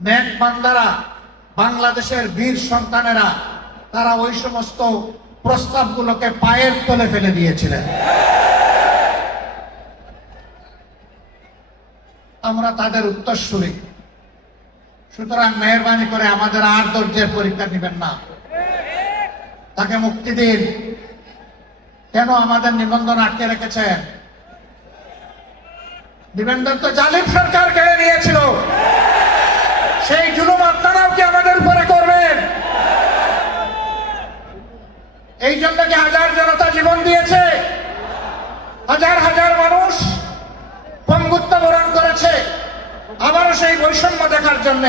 নেক বান্দারা, বাংলাদেশের বীর সন্তানেরা, তারা ওই সমস্ত প্রস্তাবগুলোকে পায়ের তলে ফেলে দিয়েছিলেন। আমরা তাদের উত্তরসূরি। সুতরাং মেহরবানি করে আমাদের আর ধৈর্যের পরীক্ষা দিবেন না। তাকে মুক্তি দিন। কেন আমাদের নিবন্ধন আটকে রেখেছেন? নিবন্ধন তো জালিম সরকার কেড়ে নিয়েছিল। সেই জুলুম আপনারাও কি আমাদের উপরে করবেন এই জন্য কি হাজার জনতা জীবন দিয়েছে? হাজার হাজার মানুষ পঙ্গুত্ব বরণ করেছে আবারও সেই বৈষম্য দেখার জন্য।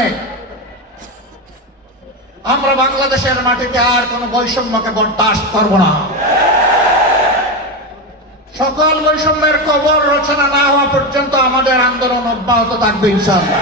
আমরা বাংলাদেশের মাটিতে আর কোনো বৈষম্যকে বরদাস্ত করব না। সকল বৈষম্যের কবর রচনা না হওয়া পর্যন্ত আমাদের আন্দোলন অব্যাহত থাকবে, ইনশাআল্লাহ।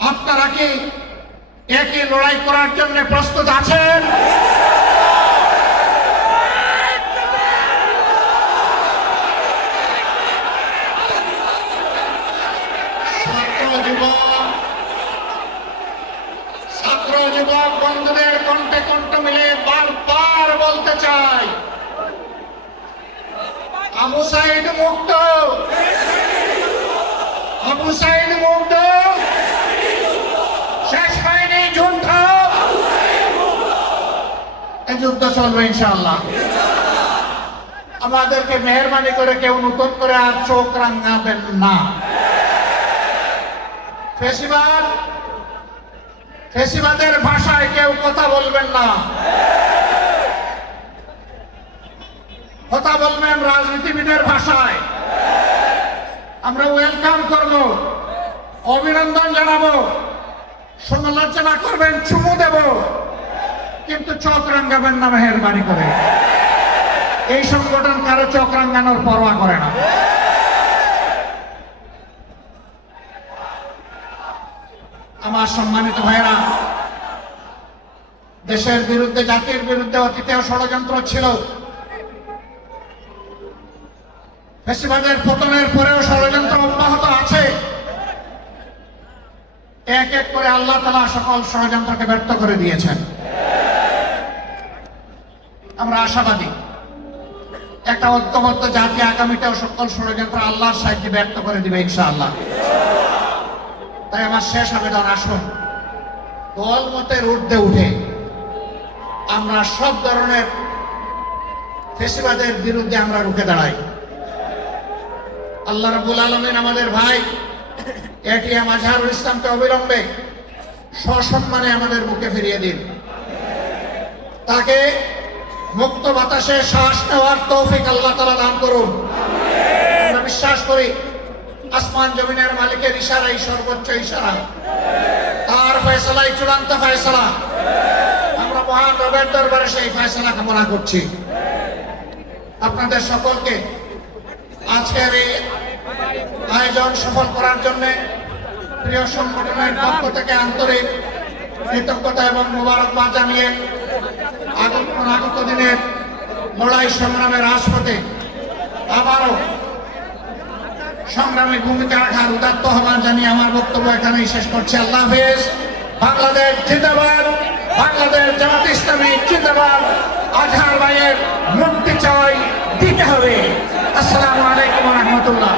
আপনারা কি একই লড়াই করার জন্য প্রস্তুত আছেন? ছাত্র মিলে বারবার বলতে চাই, আবু সাইদ মুক্ত, আবু সাইদ মুক্ত শেষ হয়নি যুদ্ধ এই যুদ্ধ চলবে ইনশাআল্লাহ। আমাদেরকে মেহরবানি করে কেউ নতুন করে আর চোখ রাঙাবেন না। ফেসিবাদ, ফেসিবাদের ভাষায় কেউ কথা বলবেন না। কথা বলবেন রাজনীতিবিদের ভাষায়। আমরা ওয়েলকাম করব, অভিনন্দন জানাব, সমালোচনা করবেন, চুমু দেব। কিন্তু রাঙ্গাবেন না মেহরবানি করে। এই সংগঠন কারও চোখ রাঙ্গানোর পরোয়া করে না। আমার সম্মানিত ভাইরা দেশের বিরুদ্ধে, জাতির বিরুদ্ধে অতীতেও ষড়যন্ত্র ছিল। ফেসিবাদের পতনের পরেও ষড়যন্ত্র অব্যাহত আছে। এক এক করে আল্লাহ তালা সকল ষড়যন্ত্রকে ব্যর্থ করে দিয়েছেন। আমরা আশাবাদী। একটা ঐক্যবদ্ধ জাতি আগামীতেও সকল ষড়যন্ত্র আল্লাহর সাহায্যে ব্যর্থ করে দিবে ইনশাআল্লাহ। তাই আমার শেষ আবেদন, আসুন। দল মতের ঊর্ধ্বে উঠে আমরা সব ধরনের ফেসিবাদের বিরুদ্ধে আমরা রুখে দাঁড়াই। আল্লাহ রাবুল আলমিন আমাদের ভাই এটিএম আজহারুল ইসলামকে অবিলম্বে সসম্মানে আমাদের মুখে ফিরিয়ে দিন। তাকে মুক্ত বাতাসে শ্বাস নেওয়ার তৌফিক আল্লাহ তালা দান করুন। আমরা বিশ্বাস করি আসমান জমিনের মালিকের ইশারাই সর্বোচ্চ ইশারা। তার ফয়সালাই, চূড়ান্ত ফয়সালা। আমরা মহান রবের দরবারে সেই ফয়সালা কামনা করছি। আপনাদের সকলকে আজকের এই আয়োজন সফল করার জন্য প্রিয় সংগঠনের পক্ষ থেকে আন্তরিক কৃতজ্ঞতা এবং মোবারকবাদ জানিয়ে আগত দিনের লড়াই সংগ্রামের রাজপথে আবারও সংগ্রামে ভূমিকা রাখার উদাত্ত আহ্বান জানিয়ে আমার বক্তব্য এখানেই শেষ করছি। আল্লাহ হাফেজ। বাংলাদেশ জিন্দাবাদ। বাংলাদেশ জামাত ইসলামী জিন্দাবাদ। আজহার ভাইয়ের মুক্তি চাই দিতে হবে। আসসালামু আলাইকুম রহমতুল্লাহ।